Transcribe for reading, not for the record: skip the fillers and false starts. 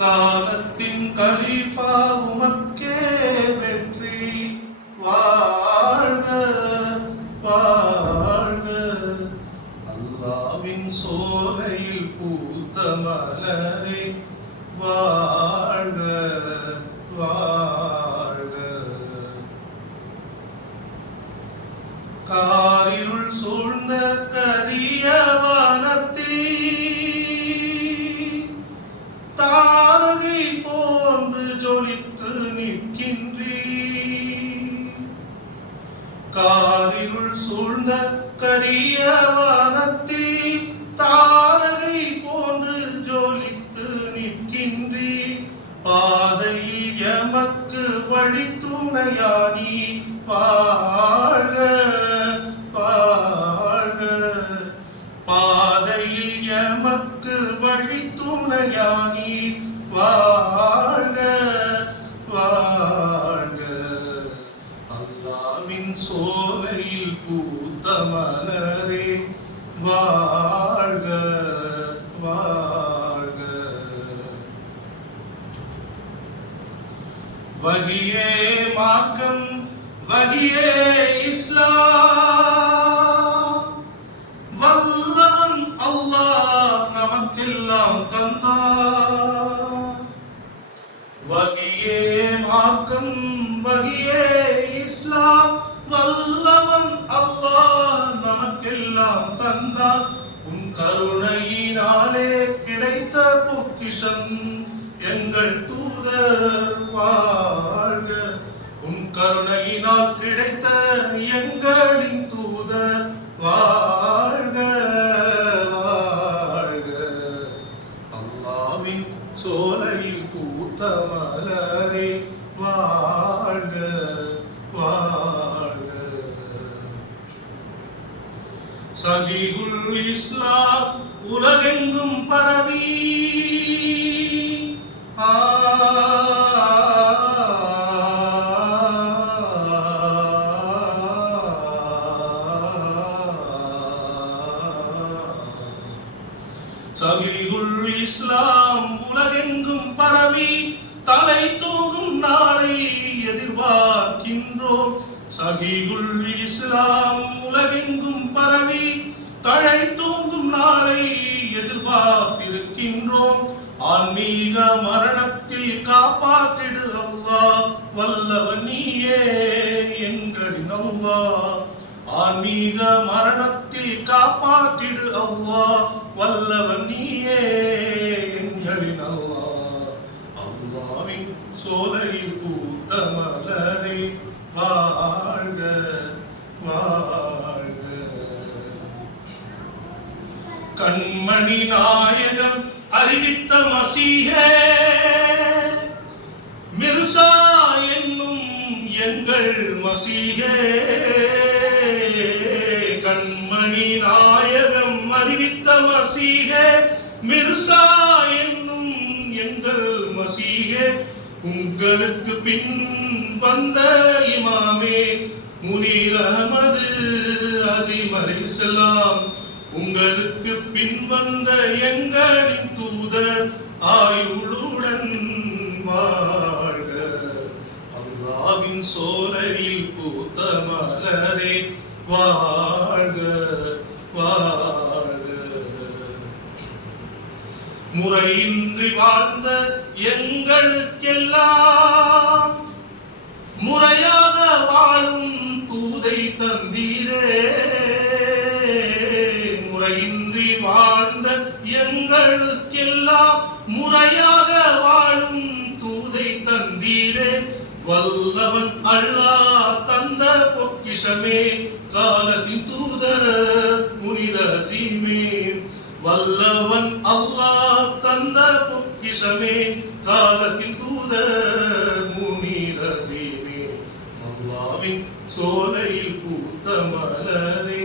காலத்தின் கலீஃபா உமக்கே வெற்றி. வாழ்க வாழ்க அல்லாவின் சோலையில் பூத்த மலரே. வாழ்க வாழ்க காரிருள் சூழ்ந்த கரிய வானத்தில் தாரகை போன்று ஜொலித்து நிற்கின்றீ. காரிருள் சூழ்ந்த கரிய வானத்தில் தாரகை போன்று ஜொலித்து நிற்கின்றீ. பாதையில் எமக்கு வழித்துணையானி. வாழ்க வாழ்க பாதையில் எமக்கு வழித்துணையானி. வாழ்க வாழ்க அல்லாவின் சோலையில் பூத்த மலரே. வாழ்க வாழ்க வகியே மார்க்கம் வகியே இஸ்லாம். வல்லவன் அல்லாஹ் நமக்கெல்லாம் தந்தார். வகியே மார்க்கம் வகியே இஸ்லாம். வல்லவன் அல்லாஹ் நமக்கெல்லாம் தந்தார். உன் கருணையினாலே கிடைத்த பொக்கிஷம் எங்கள் தூதர். வாழ்க உன் கருணையினால் கிடைத்த எங்களின் தூதர். வாழ்க வாழ்க அல்லாவின் சோலையில் பூத்த மலரே. வாழ்க வாழ்க சஹீஹுல் இஸ்லாம் உலகெங்கும் பரவி. சஹீஹுல் இஸ்லாம் உலகெங்கும் பரவி தலை தூங்கும் நாளை எதிர்பார்க்கின்றோம். சஹீஹுல் இஸ்லாம் உலகெங்கும் பரவி தலை தூங்கும் நாளை எதிர்பார்த்திருக்கின்றோம். ஆன்மீக மரணத்தில் காப்பாற்றிடு அல்லாஹ். வல்லவன் நீயே எங்களின் அல்லாஹ். ஆன்மீக மரணத்தில் காப்பாற்றிடு அல்லாஹ். வல்லவன் நீயே எங்களின் அல்லாஹ். அல்லாவின் சோலையில் பூத்த மலரே. வாழ்க வாழ்க கண்மணி நாயகம் அறிவித்த மசீஹே. மிர்சா என்னும் எங்கள் மசீஹே. கண்மணி நாயகம் அறிவித்த மசீஹே. மிர்சா என்னும் எங்கள் மசீஹே. உங்களுக்கு பின் வந்த இமாமே முனீர் அஹ்மது அஸீம் அலைஹிஸ்ஸலாம். உங்களுக்கு பின் வந்த எங்களின் தூதர் ஆயுளுடன். வாழ்க அல்லாவின் சோலையில் பூத்த மலரே. வாழ்க வாழ்க முறையின்றி வாழ்ந்த எங்களுக்கெல்லாம் முறையாக வாழும் தூதை தந்தீரே. முறையின்றி வாழ்ந்த எங்களுக்கெல்லாம் முறையாக வாழும் தூதை தந்தீரே. வல்லவன் அல்லாஹ் தந்த பொக்கிஷமே காலத்தின் தூதர் புனித அஸீமே. வல்லவன் அல்லாஹ் தந்த பொக்கிஷமே காலத்தின் தூதர் புனித அஸீமே. அல்லாவின் சோலையில் பூத்த மலரே.